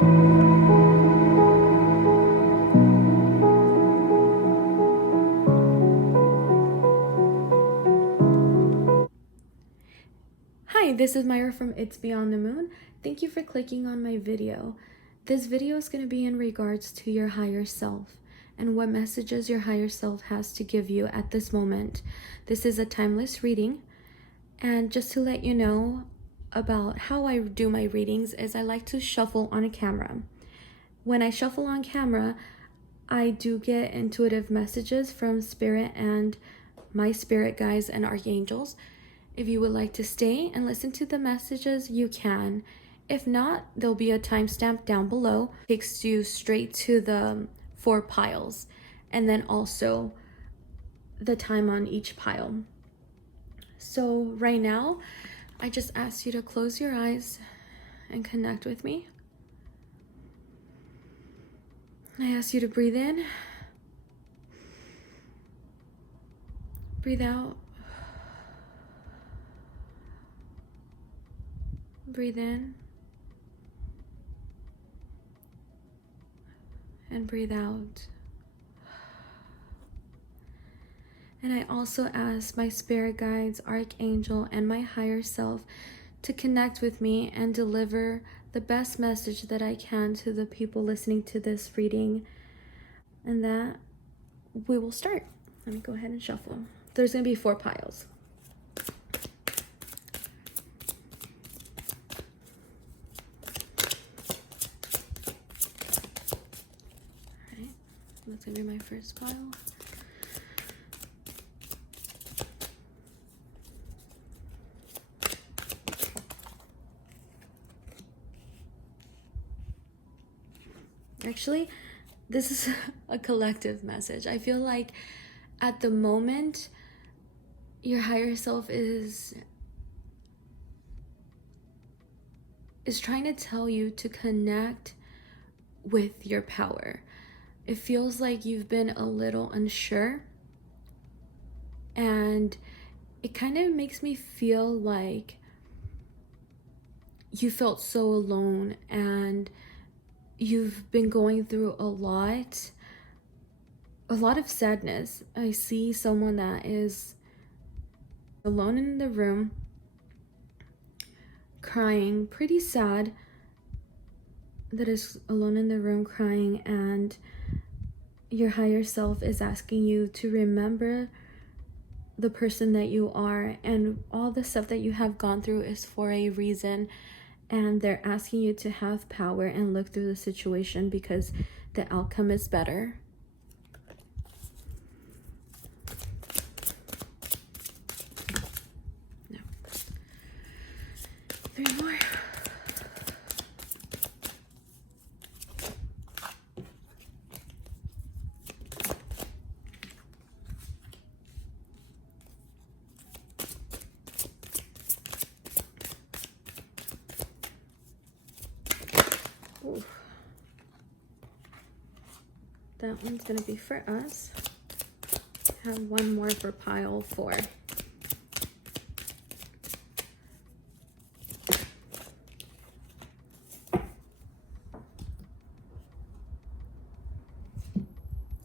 Hi, this is Myra from It's Beyond the Moon. Thank you for clicking on my video. This video is going to be in regards to your higher self and what messages your higher self has to give you at this moment. This is a timeless reading, and just to let you know about how I do my readings is I like to shuffle on a camera. When I shuffle on camera, I do get intuitive messages from Spirit and my spirit guides and archangels. If you would like to stay and listen to the messages, you can. If not, there'll be a timestamp down below. It takes you straight to the 4 piles, and then also the time on each pile. So right now, I just ask you to close your eyes and connect with me. I ask you to breathe in, breathe out, breathe in, and breathe out. And I also ask my spirit guides, archangel, and my higher self to connect with me and deliver the best message that I can to the people listening to this reading. And that we will start. Let me go ahead and shuffle. There's going to be 4 piles. Alright, that's going to be my first pile. Actually, this is a collective message. I feel like at the moment, your higher self is trying to tell you to connect with your power. It feels like you've been a little unsure, and it kind of makes me feel like you felt so alone, and you've been going through a lot of sadness. I see someone that is alone in the room, crying, pretty sad, that is alone in the room crying, and your higher self is asking you to remember the person that you are, and all the stuff that you have gone through is for a reason. And they're asking you to have power and look through the situation because the outcome is better. No. 3 more. Ooh. That one's gonna be for us. Have one more for pile 4.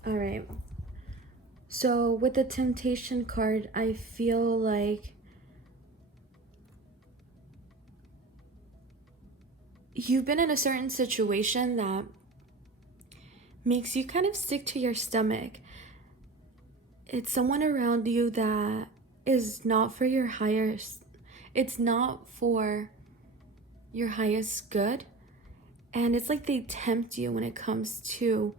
All right. So with the temptation card, I feel like you've been in a certain situation that makes you kind of stick to your stomach. It's someone around you that is not for your highest, it's not for your highest good. And it's like they tempt you when it comes to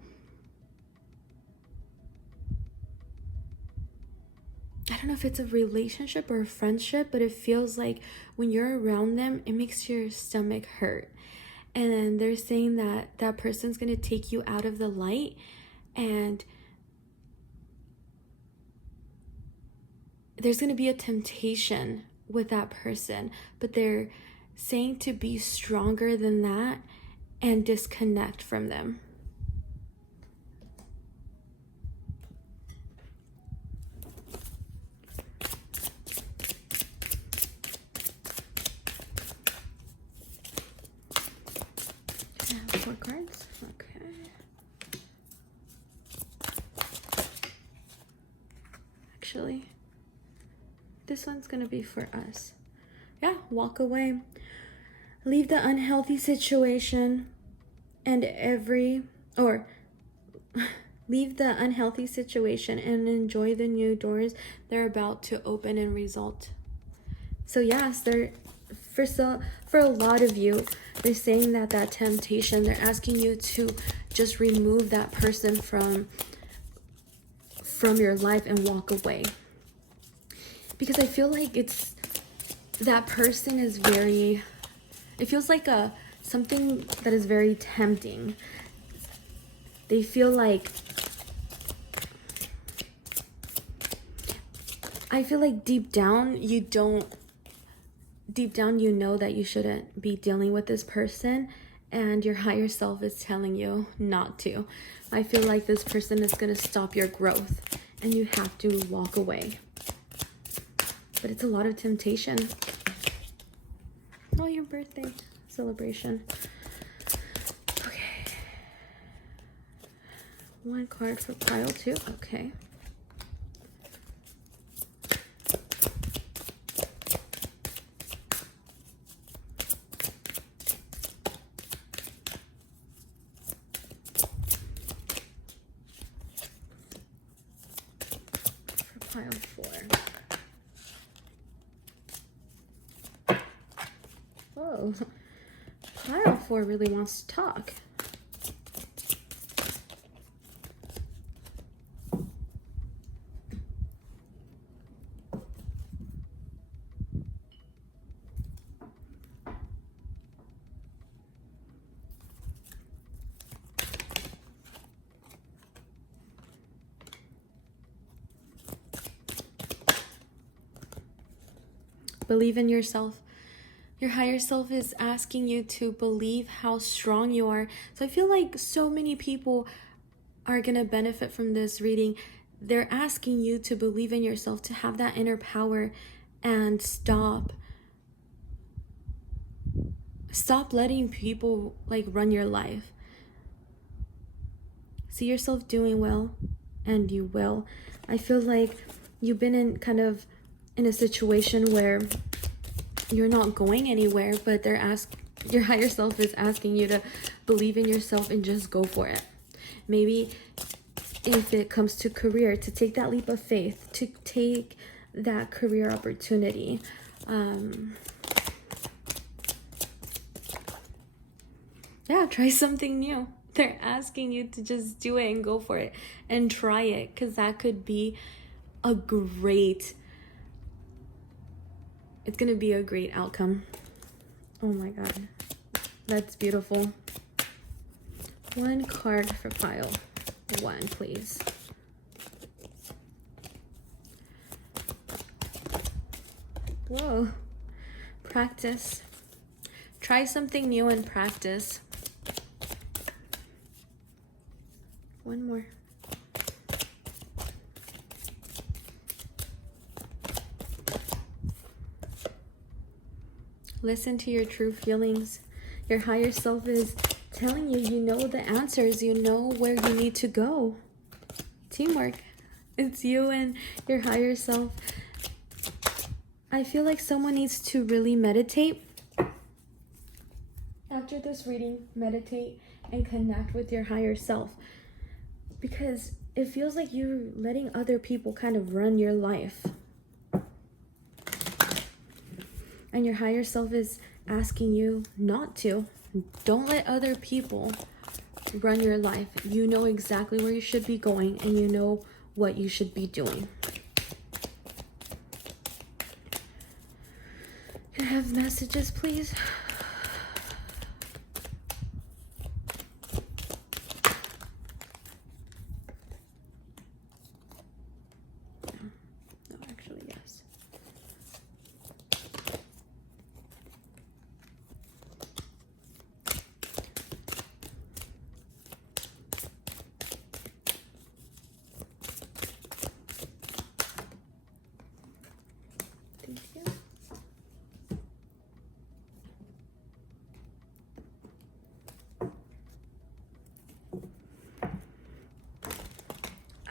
I don't know if it's a relationship or a friendship, but it feels like when you're around them, it makes your stomach hurt. And then they're saying that that person's going to take you out of the light, and there's going to be a temptation with that person, but they're saying to be stronger than that and disconnect from them. 4 cards. Okay. Actually, this one's gonna be for us. Yeah, walk away. Leave the unhealthy situation and leave the unhealthy situation and enjoy the new doors they're about to open and result. So yes, for a lot of you, they're saying that temptation, they're asking you to just remove that person from your life and walk away. Because I feel like that person is it feels like something that is very tempting. They feel like, I feel like deep down you know that you shouldn't be dealing with this person, and your higher self is telling you not to. I feel like this person is going to stop your growth and you have to walk away. But it's a lot of temptation. Oh, your birthday celebration. Okay. 1 card for pile 2. Okay. Pile 4. Whoa. Pile 4 really wants to talk. Believe in yourself. Your higher self is asking you to believe how strong you are. So I feel like so many people are going to benefit from this reading. They're asking you to believe in yourself, to have that inner power, and stop letting people like run your life. See yourself doing well, and you will. I feel like you've been in a situation where you're not going anywhere, but your higher self is asking you to believe in yourself and just go for it. Maybe if it comes to career, to take that leap of faith, to take that career opportunity. Yeah, try something new. They're asking you to just do it and go for it and try it, because that could be it's going to be a great outcome. Oh my God. That's beautiful. 1 card for pile 1, please. Whoa. Practice. Try something new and practice. 1 more. Listen to your true feelings. Your higher self is telling you, you know the answers, you know where you need to go. Teamwork. It's you and your higher self. I feel like someone needs to really meditate. After this reading, meditate and connect with your higher self, because it feels like you're letting other people kind of run your life. And your higher self is asking you not to. Don't let other people run your life. You know exactly where you should be going, and you know what you should be doing. Can I have messages, please? No, actually, yes. Thank you.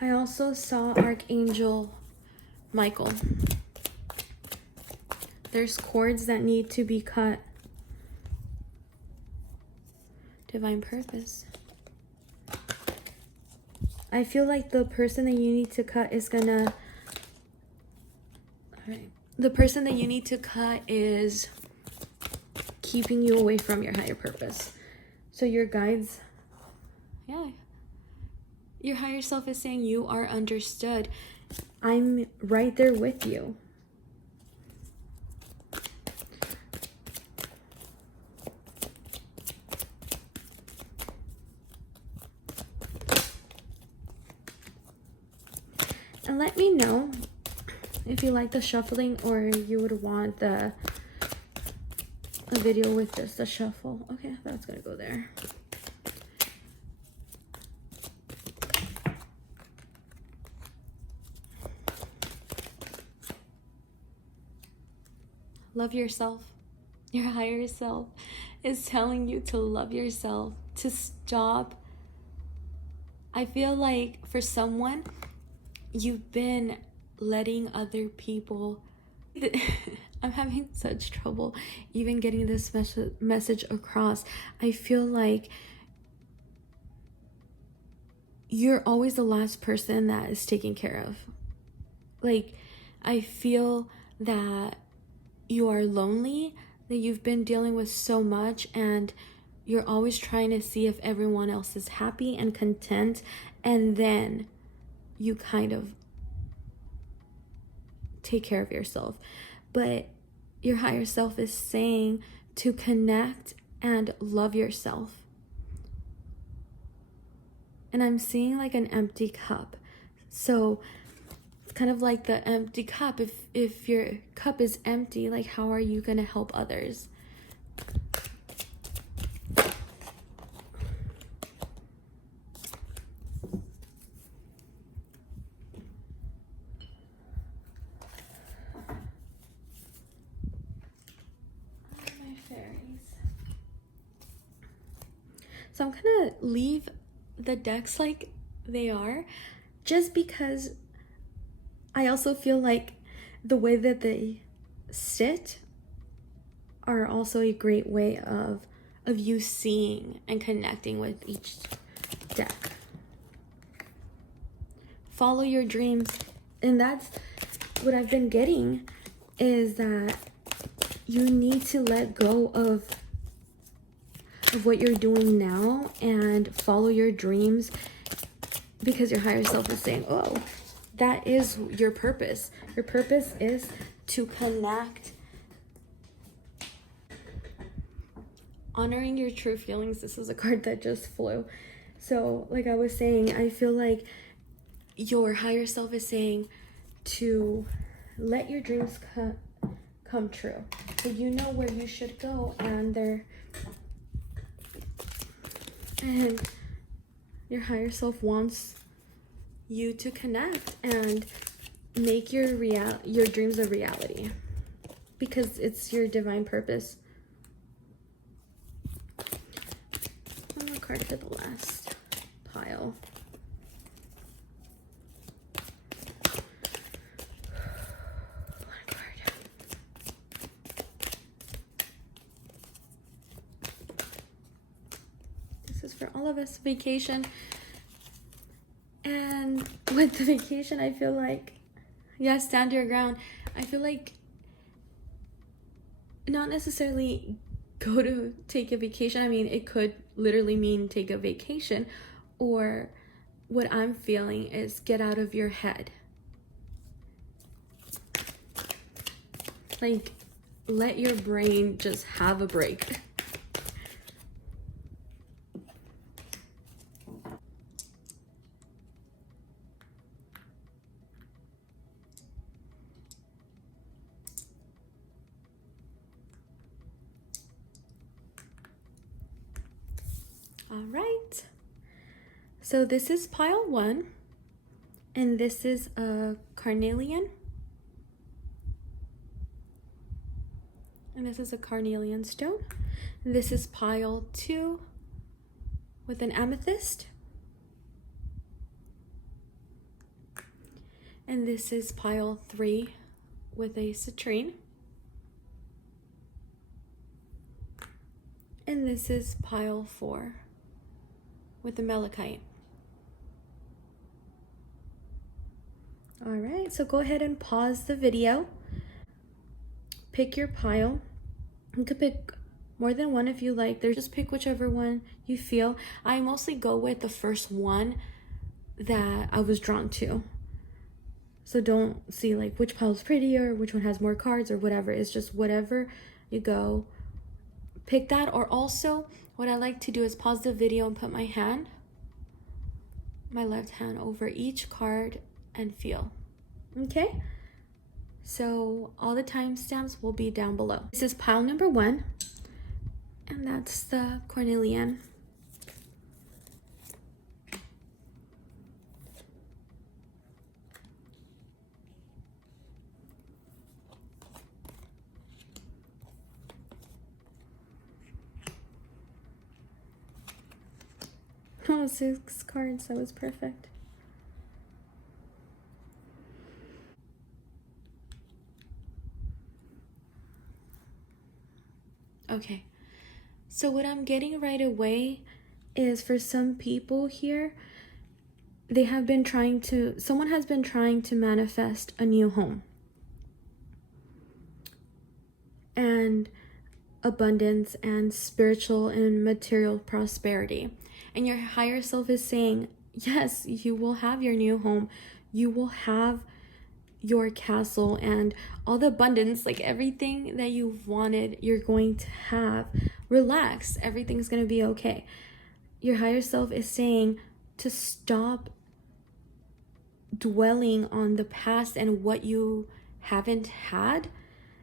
I also saw Archangel Michael. There's cords that need to be cut. Divine purpose. I feel like the person that you need to cut is gonna... Alright. The person that you need to cut is keeping you away from your higher purpose. So your guides... Yeah. Your higher self is saying you are understood. I'm right there with you. And let me know if you like the shuffling or you would want a video with just the shuffle. Okay, that's gonna go there. Love yourself. Your higher self is telling you to love yourself, to stop. I feel like for someone, you've been letting other people... I'm having such trouble even getting this message across. I feel like you're always the last person that is taken care of. Like, I feel that you are lonely, that you've been dealing with so much, and you're always trying to see if everyone else is happy and content, and then you kind of take care of yourself. But your higher self is saying to connect and love yourself. And I'm seeing like an empty cup. So it's kind of like the empty cup. If your cup is empty, like how are you going to help others? So I'm gonna leave the decks like they are, just because I also feel like the way that they sit are also a great way of you seeing and connecting with each deck. Follow your dreams. And that's what I've been getting, is that you need to let go of what you're doing now and follow your dreams, because your higher self is saying, oh, that is your purpose. Your purpose is to connect. Honoring your true feelings. This is a card that just flew. So like I was saying, I feel like your higher self is saying to let your dreams come true. So you know where you should go, and your higher self wants you to connect and make your dreams a reality, because it's your divine purpose. One more card for the last pile. For all of us, vacation. And with the vacation, I feel like, yeah, stand your ground. I feel like not necessarily go to take a vacation. I mean, it could literally mean take a vacation, or what I'm feeling is get out of your head. Like, let your brain just have a break. All right, so this is pile 1, and this is a carnelian, and this is a carnelian stone, and this is pile 2 with an amethyst, And this is pile 3 with a citrine. And this is pile 4 with the malachite. All right, so go ahead and pause the video. Pick your pile. You could pick more than one if you like. Just pick whichever one you feel. I mostly go with the first one that I was drawn to. So don't see like which pile is prettier, which one has more cards or whatever. It's just whatever you go, pick that. Or also what I like to do is pause the video and put my left hand over each card and feel. Okay? So all the timestamps will be down below. This is pile number 1, and that's the cornelian. Oh, 6 cards, that was perfect. Okay, so what I'm getting right away is for some people here, someone has been trying to manifest a new home and abundance and spiritual and material prosperity. And your higher self is saying, yes, you will have your new home. You will have your castle and all the abundance, like everything that you've wanted, you're going to have. Relax, everything's going to be okay. Your higher self is saying to stop dwelling on the past and what you haven't had,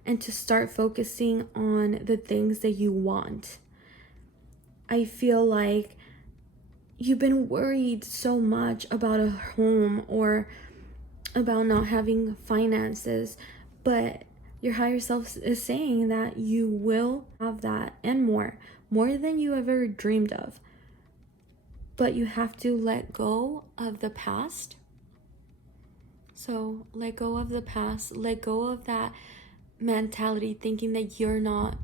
and to start focusing on the things that you want. I feel like you've been worried so much about a home or about not having finances, but your higher self is saying that you will have that and more than you ever dreamed of. But you have to let go of the past. So let go of the past, let go of that mentality, thinking that you're not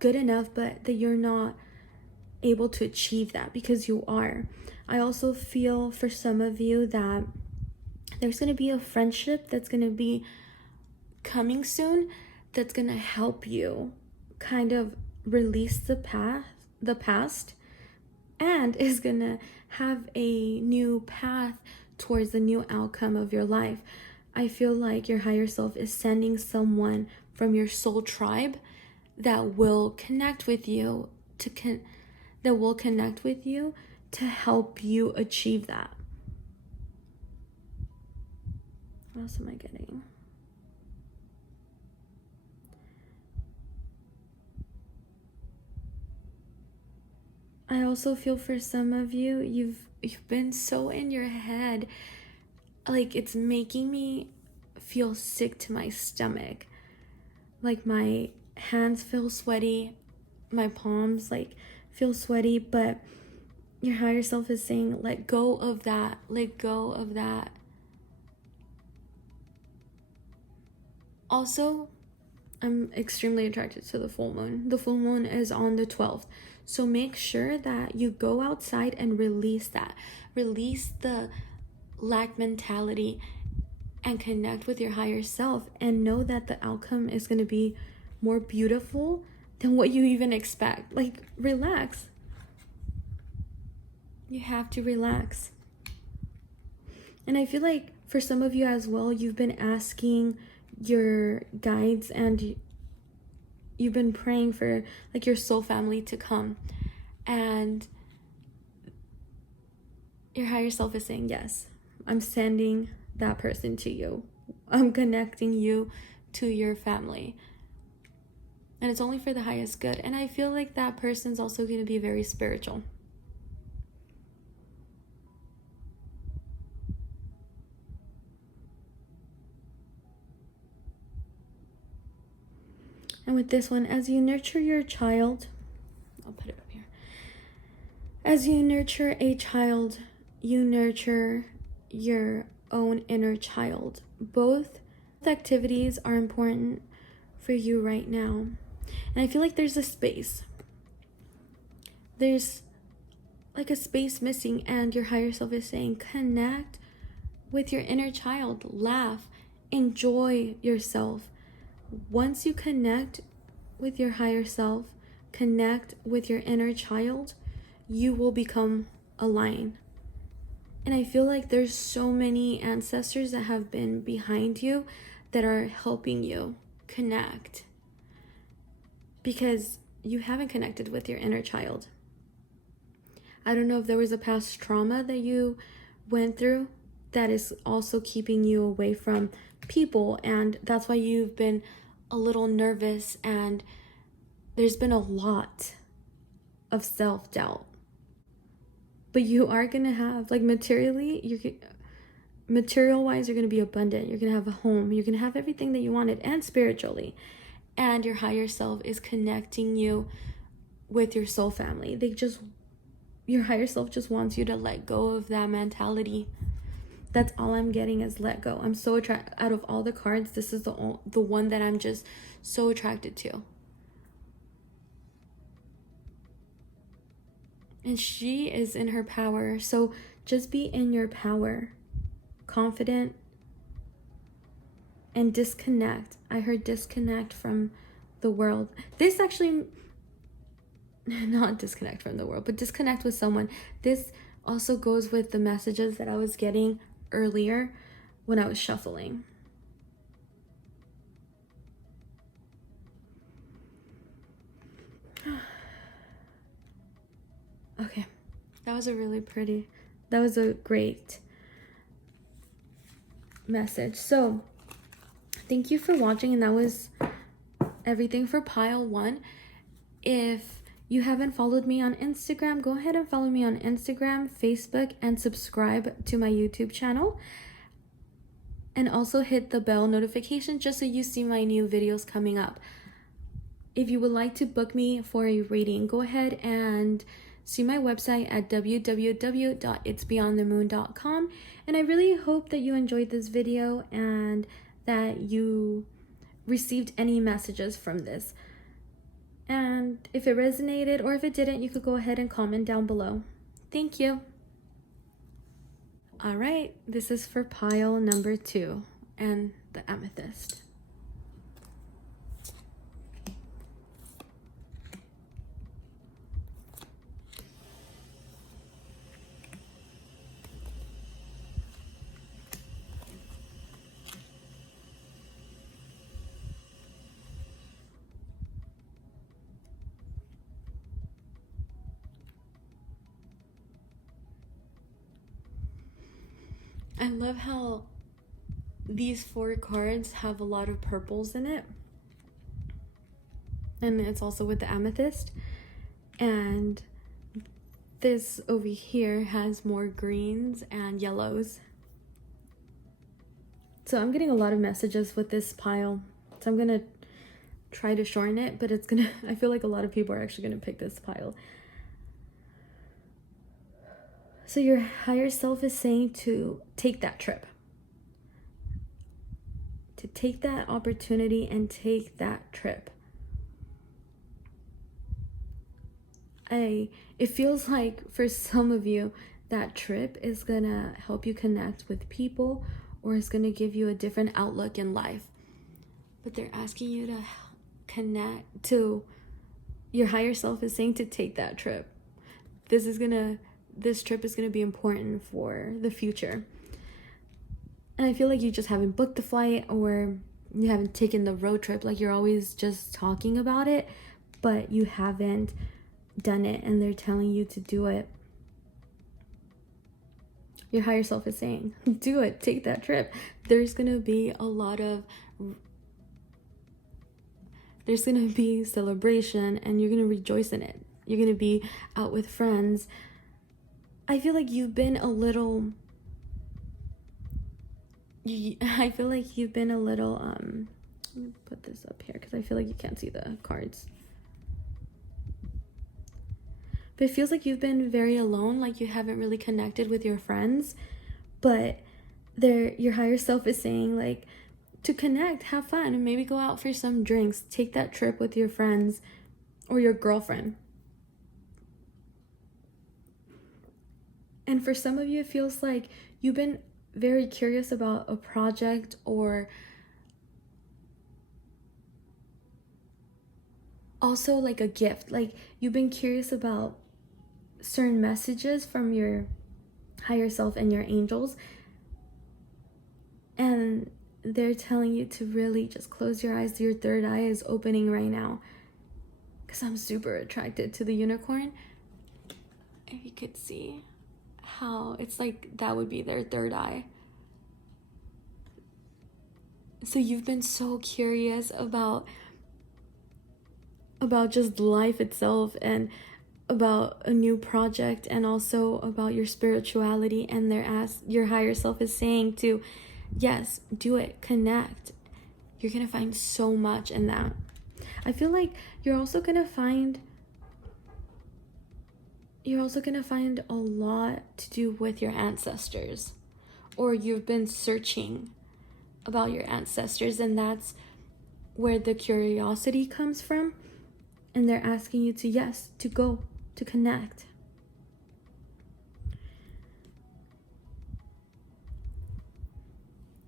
good enough, but that you're not able to achieve that, because you are. I also feel for some of you that there's going to be a friendship that's going to be coming soon that's going to help you kind of release the past, and is going to have a new path towards the new outcome of your life. I feel like your higher self is sending someone from your soul tribe that will connect with you to help you achieve that. What else am I getting? I also feel for some of you, you've been so in your head, like it's making me feel sick to my stomach. Like my hands feel sweaty, my palms like feel sweaty, but your higher self is saying, let go of that, let go of that. Also, I'm extremely attracted to the full moon. The full moon is on the 12th. So make sure that you go outside and release that. Release the lack mentality and connect with your higher self, and know that the outcome is going to be more beautiful than what you even expect. Like, relax. You have to relax. And I feel like for some of you as well, you've been asking your guides and you've been praying for like your soul family to come, and your higher self is saying, yes, I'm sending that person to you. I'm connecting you to your family, and it's only for the highest good. And I feel like that person's also going to be very spiritual. And with this one, as you nurture your child, I'll put it up here. As you nurture a child, you nurture your own inner child. Both activities are important for you right now. And I feel like there's a space. There's like a space missing, and your higher self is saying, connect with your inner child, laugh, enjoy yourself. Once you connect with your higher self, connect with your inner child, you will become aligned. And I feel like there's so many ancestors that have been behind you that are helping you connect, because you haven't connected with your inner child. I don't know if there was a past trauma that you went through that is also keeping you away from people, and that's why you've been a little nervous, and there's been a lot of self-doubt. But you are going to have, like, material-wise, you're going to be abundant. You're going to have a home. You're going to have everything that you wanted, and spiritually. And your higher self is connecting you with your soul family. Your higher self just wants you to let go of that mentality. That's all I'm getting is let go. I'm so attracted. Out of all the cards, this is the one that I'm just so attracted to. And she is in her power. So just be in your power. Confident. And disconnect. I heard disconnect from the world. This actually, not disconnect from the world, but disconnect with someone. This also goes with the messages that I was getting earlier when I was shuffling. Okay, that was a great message. So thank you for watching, and that was everything for pile 1. If you haven't followed me on Instagram, go ahead and follow me on Instagram, Facebook, and subscribe to my YouTube channel. And also hit the bell notification just so you see my new videos coming up. If you would like to book me for a reading, go ahead and see my website at www.itsbeyondthemoon.com. And I really hope that you enjoyed this video and that you received any messages from this. And if it resonated or if it didn't, you could go ahead and comment down below. Thank you. All right, this is for pile number 2 and the amethyst. I love how these 4 cards have a lot of purples in it. And it's also with the amethyst. And this over here has more greens and yellows. So I'm getting a lot of messages with this pile. So I'm going to try to shorten it, but I feel like a lot of people are actually going to pick this pile. So your higher self is saying to take that trip. To take that opportunity and take that trip. It feels like for some of you, that trip is going to help you connect with people, or it's going to give you a different outlook in life. But they're asking you to connect to your higher self is saying to take that trip. This trip is going to be important for the future. And I feel like you just haven't booked the flight, or you haven't taken the road trip. Like, you're always just talking about it, but you haven't done it, and they're telling you to do it. Your higher self is saying, do it, take that trip. There's going to be celebration, and you're going to rejoice in it. You're going to be out with friends. I feel like you've been a little, let me put this up here because I feel like you can't see the cards. But it feels like you've been very alone, like you haven't really connected with your friends. But your higher self is saying, like, to connect, have fun, and maybe go out for some drinks, take that trip with your friends or your girlfriend. And for some of you, it feels like you've been very curious about a project, or also like a gift. Like, you've been curious about certain messages from your higher self and your angels, and they're telling you to really just close your eyes. Your third eye is opening right now, because I'm super attracted to the unicorn. If you could see how it's like that would be their third eye. So you've been so curious about just life itself, and about a new project, and also about your spirituality, and your higher self is saying to, yes, do it, connect. You're gonna find so much in that. I feel like you're also gonna find a lot to do with your ancestors, or you've been searching about your ancestors, and that's where the curiosity comes from, and they're asking you to, yes, to go, to connect.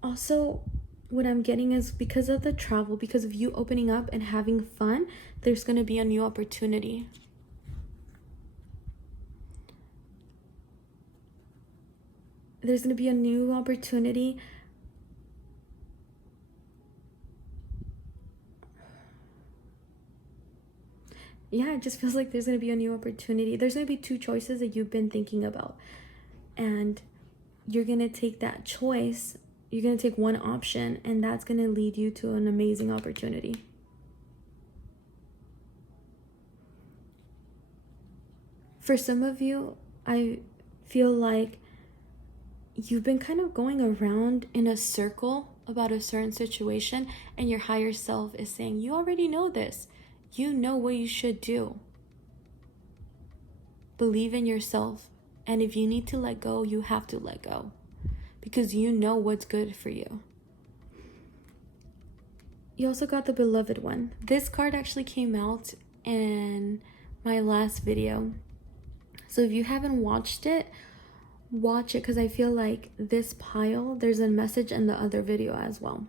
Also, what I'm getting is, because of the travel, because of you opening up and having fun, there's going to be a new opportunity. There's going to be a new opportunity. Yeah, it just feels like there's going to be a new opportunity. There's going to be two choices that you've been thinking about. And you're going to take that choice. You're going to take one option, and that's going to lead you to an amazing opportunity. For some of you, I feel like you've been kind of going around in a circle about a certain situation, and your higher self is saying, you already know this. You know what you should do. Believe in yourself. And if you need to let go, you have to let go, because you know what's good for you. You also got the beloved one. This card actually came out in my last video. So if you haven't watched it, watch it, because I feel like this pile, there's a message in the other video as well.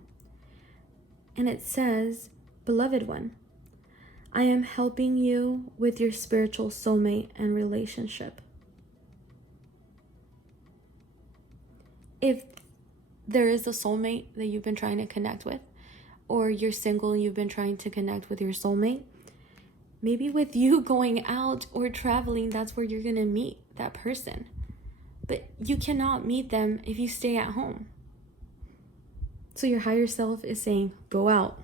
And it says, beloved one, I am helping you with your spiritual soulmate and relationship. If there is a soulmate that you've been trying to connect with, or you're single and you've been trying to connect with your soulmate, maybe with you going out or traveling, that's where you're going to meet that person. But you cannot meet them if you stay at home. So your higher self is saying, go out.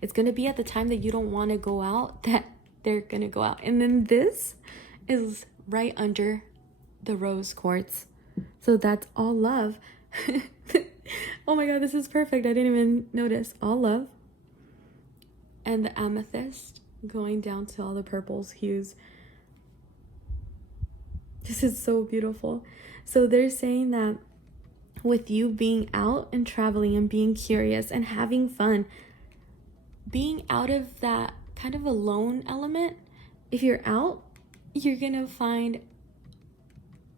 It's going to be at the time that you don't want to go out that they're going to go out. And then this is right under the rose quartz. So that's all love. Oh my God, this is perfect. I didn't even notice. All love. And the amethyst going down to all the purples, hues. This is so beautiful. So they're saying that with you being out and traveling and being curious and having fun, being out of that kind of alone element, if you're out, you're gonna find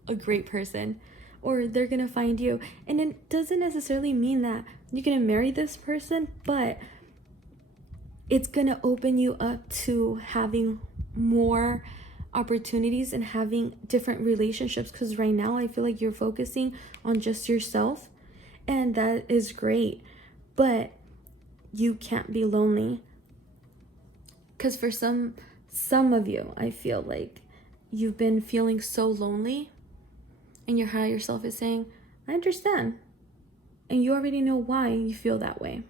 a great person, or they're gonna find you. And it doesn't necessarily mean that you're gonna marry this person, but it's gonna open you up to having more opportunities and having different relationships, because right now I feel like you're focusing on just yourself, and that is great, but you can't be lonely. Because for some of you, I feel like you've been feeling so lonely, and your higher self is saying, I understand. And you already know why you feel that way.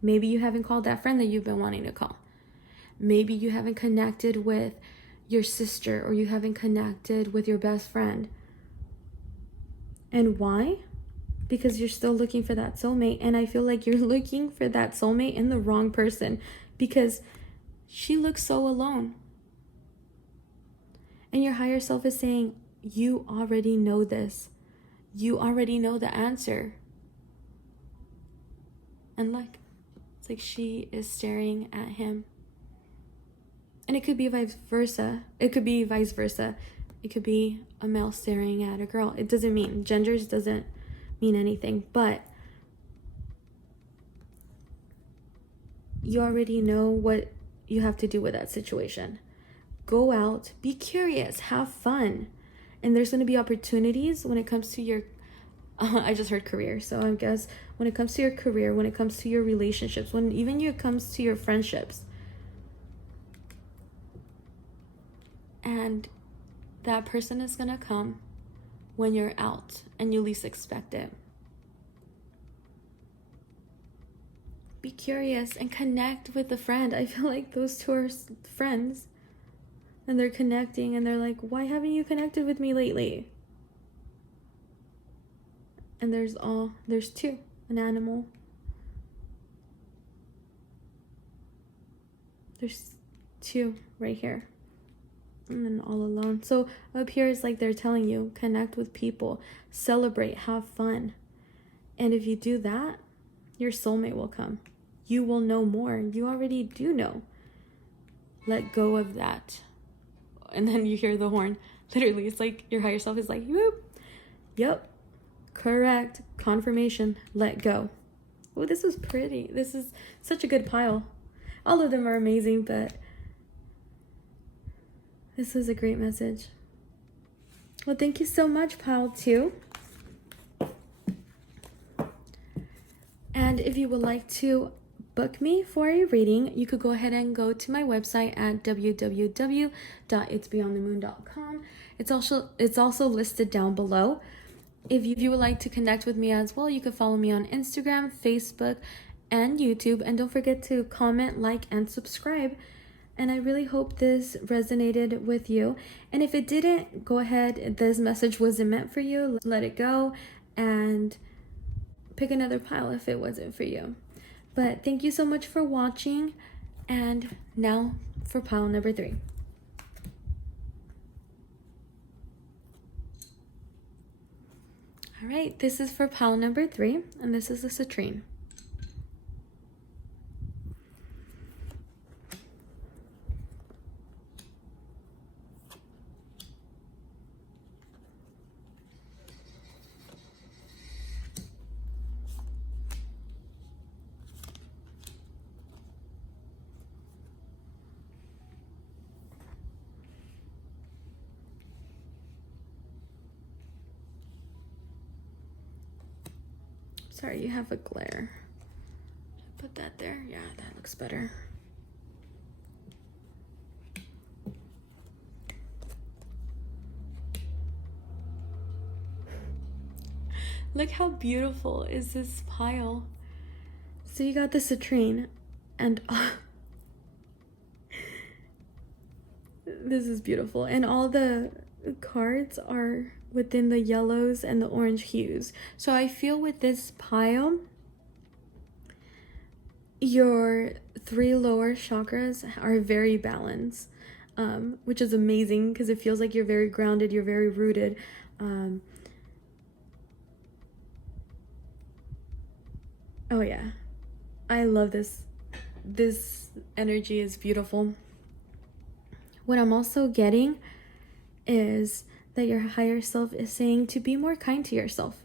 Maybe you haven't called that friend that you've been wanting to call. Maybe you haven't connected with your sister, or you haven't connected with your best friend. And why? Because you're still looking for that soulmate. And I feel like you're looking for that soulmate in the wrong person, because she looks so alone. And your higher self is saying, you already know this. you already know the answer. And look, it's like she is staring at him. And it could be vice versa. It could be vice versa. It could be a male staring at a girl. It doesn't mean, genders doesn't mean anything, but you already know what you have to do with that situation. Go out, be curious, have fun. And there's going to be opportunities when it comes to your, I just heard career. So I guess when it comes to your career, when it comes to your relationships, when even it comes to your friendships. And that person is going to come when you're out and you least expect it. Be curious and connect with a friend. I feel like those two are friends. And they're connecting and they're like, why haven't you connected with me lately? And there's two, an animal. There's two right here. And then all alone. So up here is like they're telling you, connect with people, celebrate, have fun. And if you do that, your soulmate will come. You will know more. You already do know. Let go of that. And then you hear the horn. Literally, it's like your higher self is like, whoop. Yep. Correct. Confirmation. Let go. Oh, this is pretty. This is such a good pile. All of them are amazing, but this was a great message. Well, thank you so much, pile 2. And if you would like to book me for a reading, you could go ahead and go to my website at www.itsbeyondthemoon.com. It's also listed down below. If you would like to connect with me as well, you can follow me on Instagram, Facebook, and YouTube. And don't forget to comment, like, and subscribe. And I really hope this resonated with you. And if it didn't, go ahead. This message wasn't meant for you. Let it go and pick another pile if it wasn't for you. But thank you so much for watching. And now for pile number 3. All right, this is for pile number 3, and this is the citrine. Sorry, you have a glare. Put that there. Yeah, that looks better. Look how beautiful is this pile. So you got the citrine, and this is beautiful. And all the cards are within the yellows and the orange hues. So I feel with this pile, your 3 lower chakras are very balanced, which is amazing because it feels like you're very grounded, you're very rooted. Oh yeah, I love this. This energy is beautiful. What I'm also getting is that your higher self is saying to be more kind to yourself.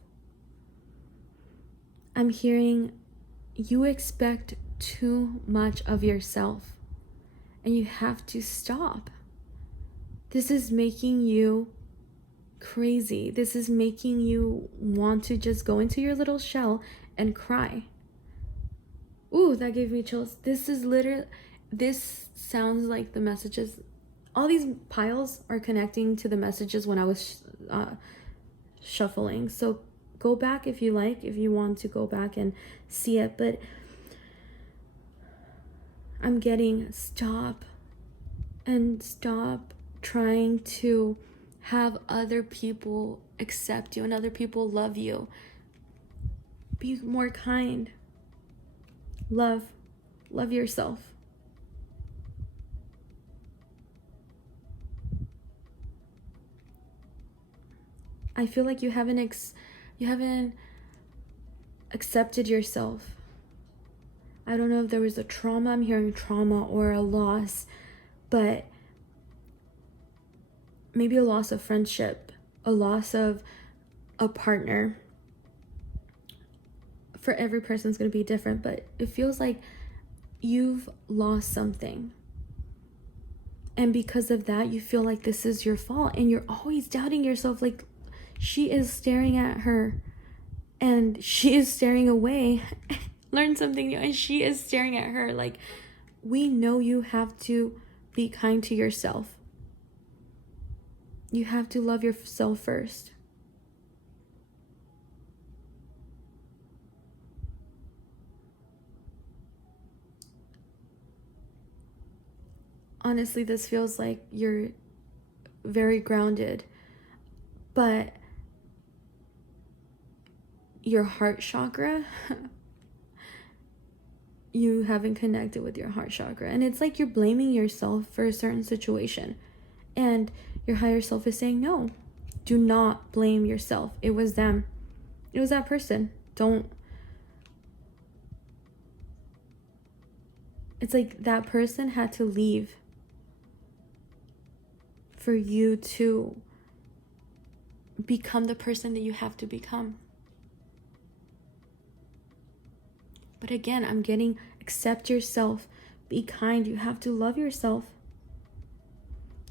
I'm hearing you expect too much of yourself and you have to stop. This is making you crazy. This is making you want to just go into your little shell and cry. Ooh, that gave me chills. This sounds like the messages. All these piles are connecting to the messages when I was shuffling. So go back if you like, if you want to go back and see it. But I'm getting stop trying to have other people accept you and other people love you. Be more kind. Love yourself. I feel like you haven't You haven't accepted yourself. I don't know if there was a trauma. I'm hearing trauma or a loss, but maybe a loss of friendship, a loss of a partner. For every person, it's going to be different, but it feels like you've lost something. And because of that, you feel like this is your fault, and you're always doubting yourself. Like, she is staring at her and she is staring away. Learn something new, and she is staring at her. Like, we know you have to be kind to yourself. You have to love yourself first. Honestly, this feels like you're very grounded, but your heart chakra, you haven't connected with your heart chakra. And it's like you're blaming yourself for a certain situation. And your higher self is saying, no, do not blame yourself. It was them. It was that person. Don't. It's like that person had to leave for you to become the person that you have to become. But again, I'm getting, accept yourself, be kind. You have to love yourself.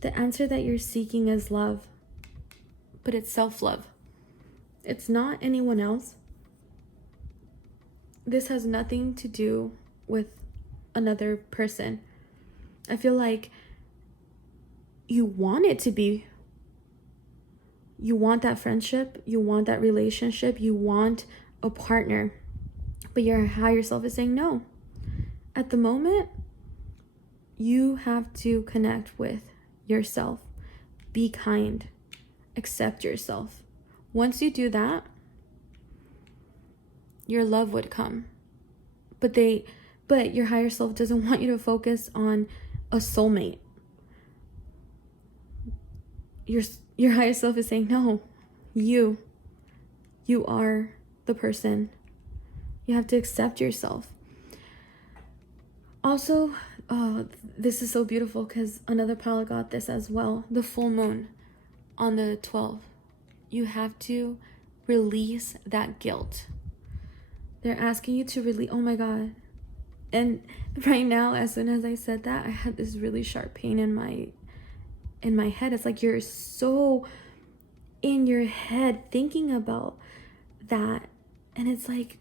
The answer that you're seeking is love, but it's self-love. It's not anyone else. This has nothing to do with another person. I feel like you want it to be. You want that friendship. You want that relationship. You want a partner. But your higher self is saying no. At the moment, you have to connect with yourself. Be kind. Accept yourself. Once you do that, your love would come. But your higher self doesn't want you to focus on a soulmate. Your higher self is saying, no, you are the person. You have to accept yourself. Also, this is so beautiful because another pile got this as well. The full moon on the 12th. You have to release that guilt. They're asking you to release. Oh my God. And right now, as soon as I said that, I had this really sharp pain in my head. It's like you're so in your head thinking about that. And it's like,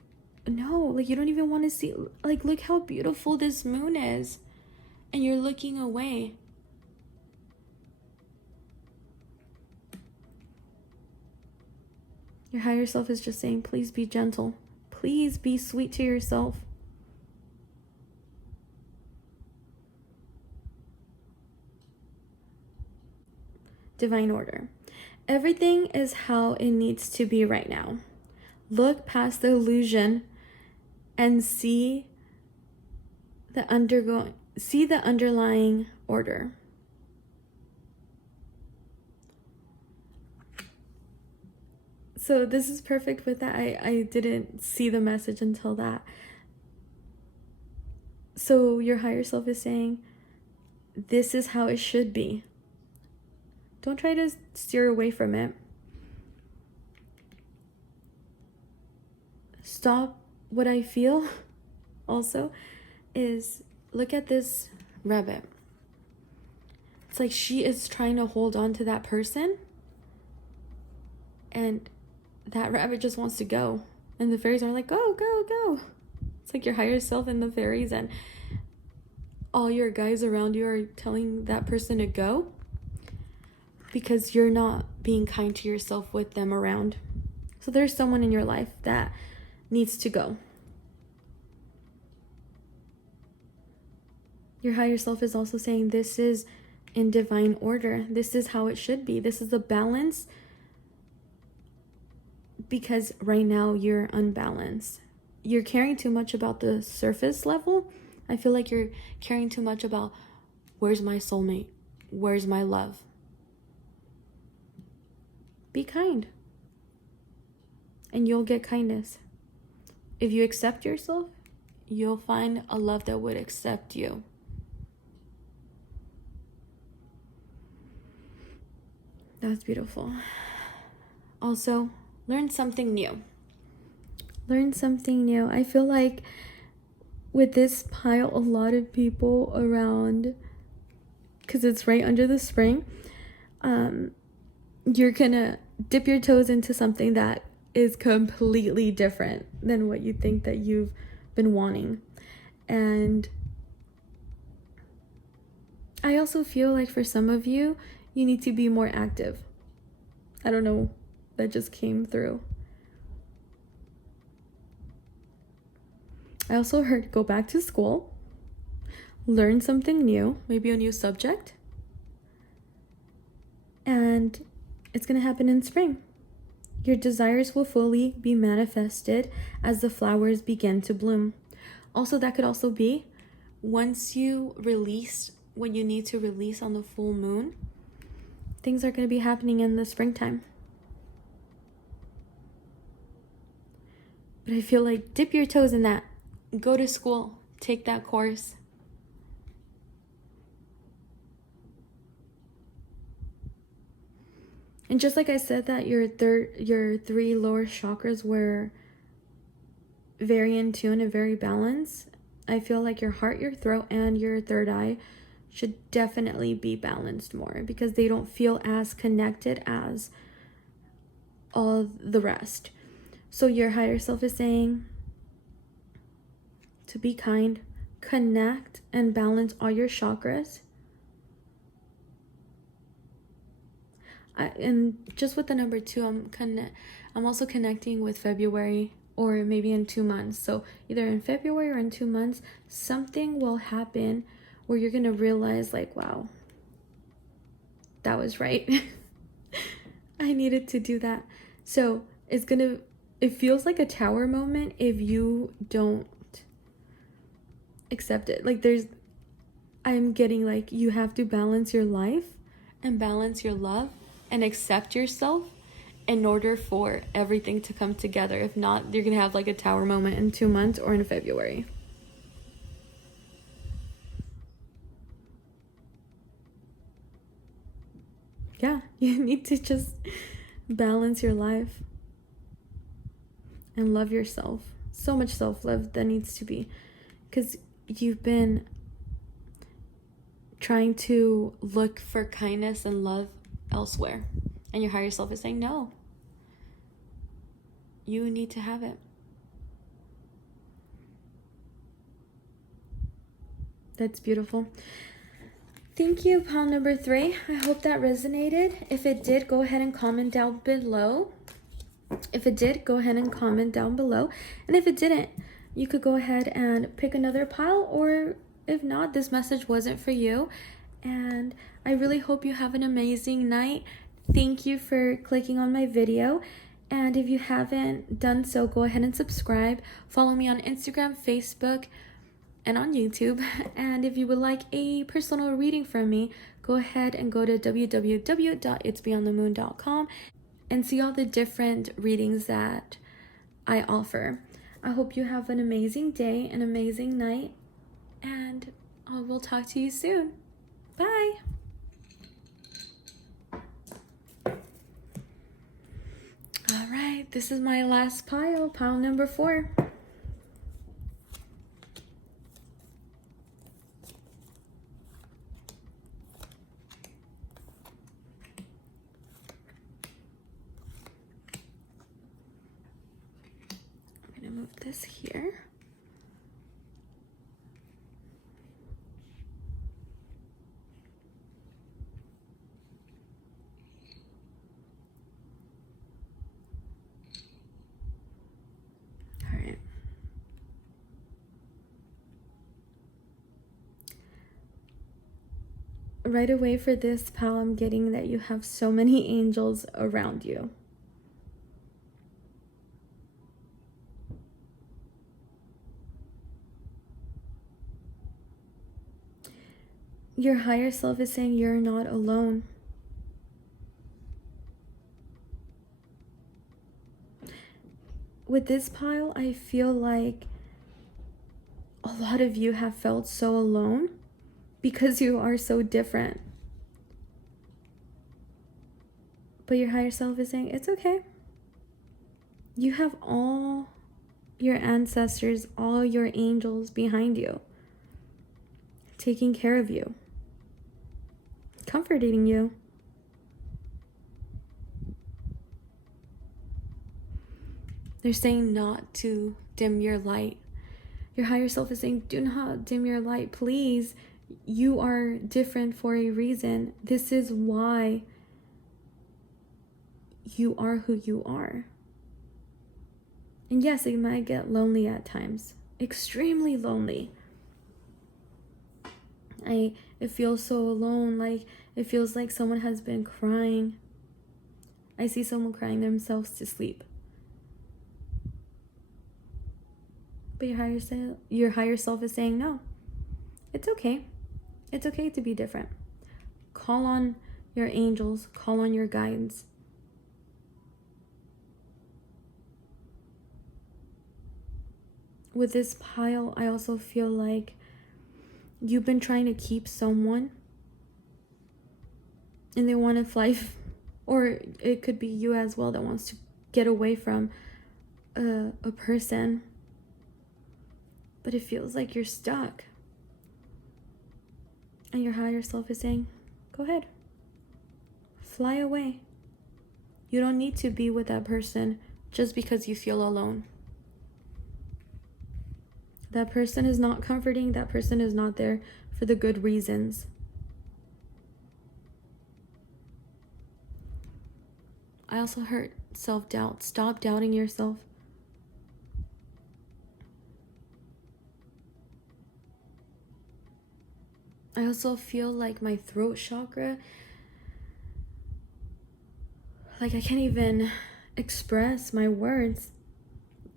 no, like you don't even want to see, like, look how beautiful this moon is. And you're looking away. Your higher self is just saying, please be gentle. Please be sweet to yourself. Divine order. Everything is how it needs to be right now. Look past the illusion and see the underlying order. So this is perfect with that. I didn't see the message until that. So your higher self is saying, this is how it should be. Don't try to steer away from it. Stop. What I feel also is, look at this rabbit. It's like she is trying to hold on to that person, and that rabbit just wants to go. And the fairies are like, go, go, go. It's like your higher self and the fairies and all your guys around you are telling that person to go because you're not being kind to yourself with them around. So there's someone in your life that needs to go. Your higher self is also saying this is in divine order. This is how it should be. This is the balance, because right now you're unbalanced. You're caring too much about the surface level. I feel like you're caring too much about, where's my soulmate? Where's my love? Be kind. and you'll get kindness. If you accept yourself, you'll find a love that would accept you. That's beautiful. Also, learn something new. Learn something new. I feel like with this pile, a lot of people around, because it's right under the spring, you're gonna dip your toes into something that is completely different than what you think that you've been wanting. And I also feel like for some of you, you need to be more active. I don't know, that just came through. I also heard go back to school, learn something new, maybe a new subject, and it's going to happen in spring. Your desires will fully be manifested as the flowers begin to bloom. Also, that could also be once you release what you need to release on the full moon, things are going to be happening in the springtime. But I feel like dip your toes in that. Go to school. Take that course. And just like I said that your three lower chakras were very in tune and very balanced, I feel like your heart, your throat, and your third eye should definitely be balanced more, because they don't feel as connected as all the rest. So your higher self is saying to be kind, connect, and balance all your chakras. And just with the number 2, I'm also connecting with February, or maybe in 2 months. So either in February or in 2 months, something will happen where you're gonna realize like, wow, that was right. I needed to do that. So it feels like a tower moment if you don't accept it. Like I'm getting like, you have to balance your life and balance your love and accept yourself in order for everything to come together. If not, you're gonna have like a tower moment in 2 months or in February. Yeah, you need to just balance your life and love yourself. So much self-love that needs to be, because you've been trying to look for kindness and love elsewhere, and your higher self is saying no, you need to have it. That's beautiful. Thank you, pile number 3. I hope that resonated. If it did, go ahead and comment down below. And if it didn't, you could go ahead and pick another pile, or if not, this message wasn't for you. And I really hope you have an amazing night. Thank you for clicking on my video. And if you haven't done so, go ahead and subscribe. Follow me on Instagram, Facebook, and on YouTube. And if you would like a personal reading from me, go ahead and go to www.itsbeyondthemoon.com and see all the different readings that I offer. I hope you have an amazing day, an amazing night, and I will talk to you soon. Bye. All right, this is my last pile number 4. I'm gonna move this here. Right away for this pal, I'm getting that you have so many angels around you. Your higher self is saying you're not alone. with this pile, I feel like a lot of you have felt so alone because you are so different. But your higher self is saying, it's okay. You have all your ancestors, all your angels behind you, taking care of you, comforting you. They're saying not to dim your light. Your higher self is saying, do not dim your light, please. You are different for a reason. This is why you are who you are. And yes, it might get lonely at times. Extremely lonely. It feels so alone. Like, it feels like someone has been crying. I see someone crying themselves to sleep. But your higher self is saying, no, it's okay. It's okay to be different. Call on your angels. Call on your guides. With this pile, I also feel like you've been trying to keep someone and they want to fly, or it could be you as well that wants to get away from a person. But it feels like you're stuck. And your higher self is saying, go ahead. Fly away. You don't need to be with that person just because you feel alone. That person is not comforting. That person is not there for the good reasons. I also heard self-doubt. Stop doubting yourself. I also feel like my throat chakra, like I can't even express my words.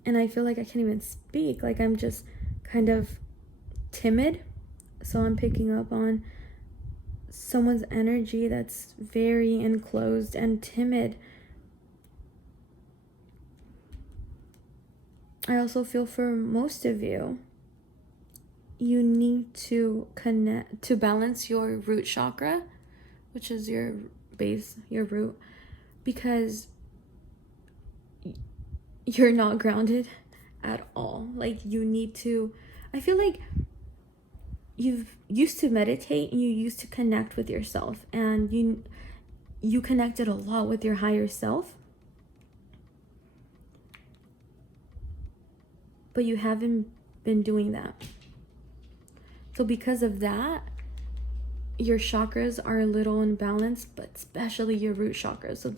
And I feel like I can't even speak. Like I'm just kind of timid. So I'm picking up on someone's energy that's very enclosed and timid. I also feel for most of you, you need to connect to balance your root chakra, which is your base, your root, because you're not grounded at all. Like you need to, I feel like you've used to meditate and you used to connect with yourself, and you connected a lot with your higher self, but you haven't been doing that. So because of that, your chakras are a little imbalanced, but especially your root chakra. So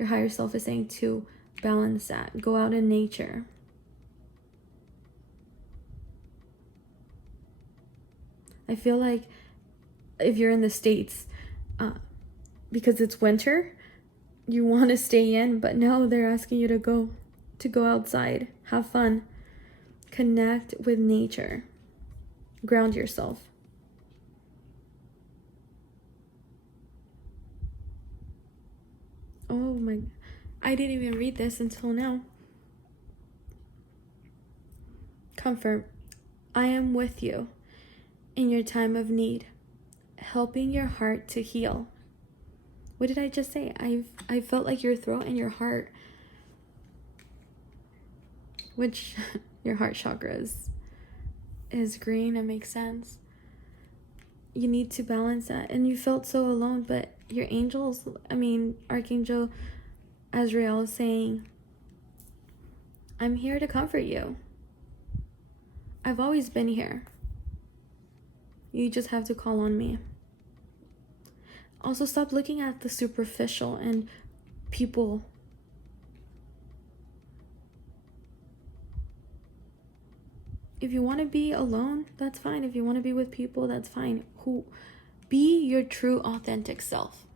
your higher self is saying to balance that. Go out in nature. I feel like if you're in the States, because it's winter, you want to stay in, but no, they're asking you to go outside, have fun, connect with nature. Ground yourself. Oh my, I didn't even read this until now. Comfort. I am with you in your time of need, helping your heart to heal. What did I just say? I felt like your throat and your heart, which your heart chakra is green. It makes sense. You need to balance that. And you felt so alone, but your angels, Archangel Azrael is saying, I'm here to comfort you. I've always been here. You just have to call on me. Also, stop looking at the superficial and people. If you want to be alone, that's fine. If you want to be with people, that's fine. Be your true, authentic self.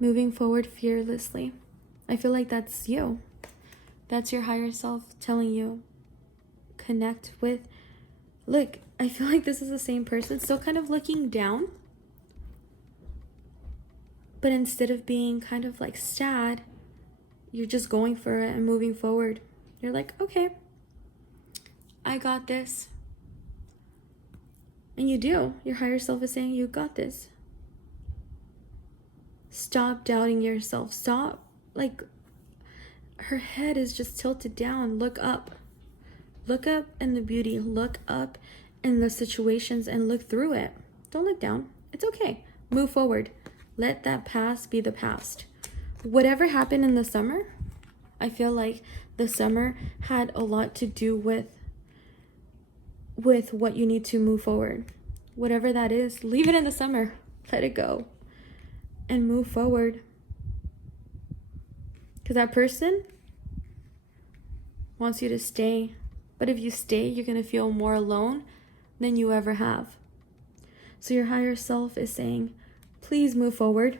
Moving forward fearlessly. I feel like that's you. That's your higher self telling you, connect with. Look, I feel like this is the same person, still kind of looking down. But instead of being kind of like sad, you're just going for it and moving forward. You're like, okay, I got this. And you do. Your higher self is saying, you got this. Stop doubting yourself. Stop, like, her head is just tilted down. Look up. Look up in the beauty. Look up in the situations and look through it. Don't look down. It's okay. Move forward. Let that past be the past. Whatever happened in the summer, I feel like the summer had a lot to do with what you need to move forward. Whatever that is, leave it in the summer. Let it go. And move forward. Because that person wants you to stay. But if you stay, you're going to feel more alone than you ever have. So your higher self is saying, please move forward.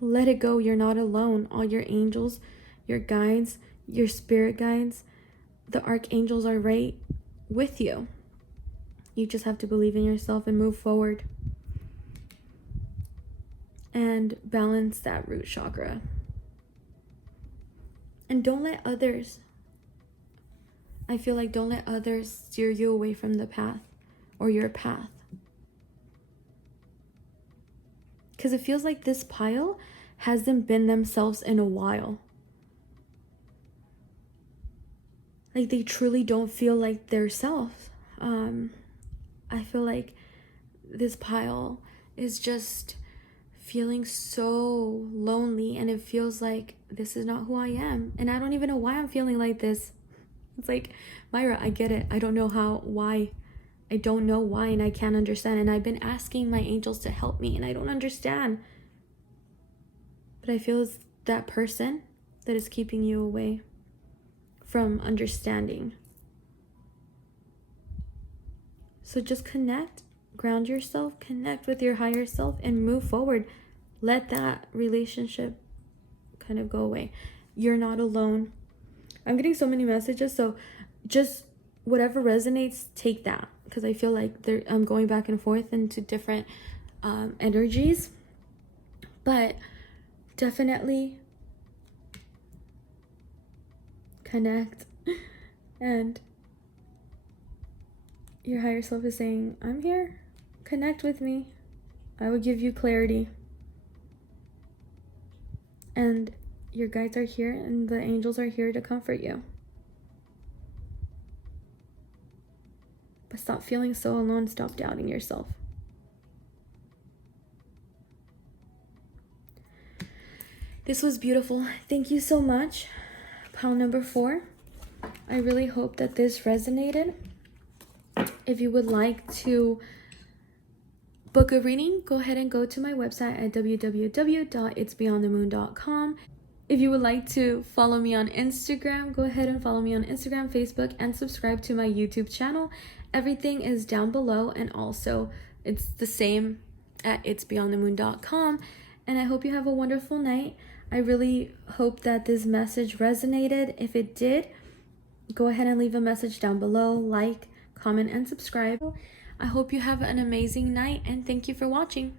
Let it go. You're not alone. All your angels, your guides, your spirit guides, the archangels are right with you. You just have to believe in yourself and move forward. And balance that root chakra. And don't let others, I feel like don't let others steer you away from the path or your path. Because it feels like this pile hasn't been themselves in a while. Like they truly don't feel like their self. I feel like this pile is just feeling so lonely, and it feels like this is not who I am. And I don't even know why I'm feeling like this. It's like, Myra, I get it. I don't know why. I don't know why, and I can't understand. And I've been asking my angels to help me, and I don't understand. But I feel it's that person that is keeping you away from understanding. So just connect, ground yourself, connect with your higher self, and move forward. Let that relationship kind of go away. You're not alone. I'm getting so many messages, so just whatever resonates, take that. Because I feel like I'm going back and forth into different energies. But definitely connect. And your higher self is saying, I'm here. Connect with me. I will give you clarity. And your guides are here, and the angels are here to comfort you. But stop feeling so alone. Stop doubting yourself. This was beautiful. Thank you so much. Pile number 4. I really hope that this resonated. If you would like to book a reading, go ahead and go to my website at www.itsbeyondthemoon.com. If you would like to follow me on Instagram, go ahead and follow me on Instagram, Facebook, and subscribe to my YouTube channel. Everything is down below, and also it's the same at itsbeyondthemoon.com. And I hope you have a wonderful night. I really hope that this message resonated. If it did, go ahead and leave a message down below, like, comment, and subscribe. I hope you have an amazing night, and thank you for watching.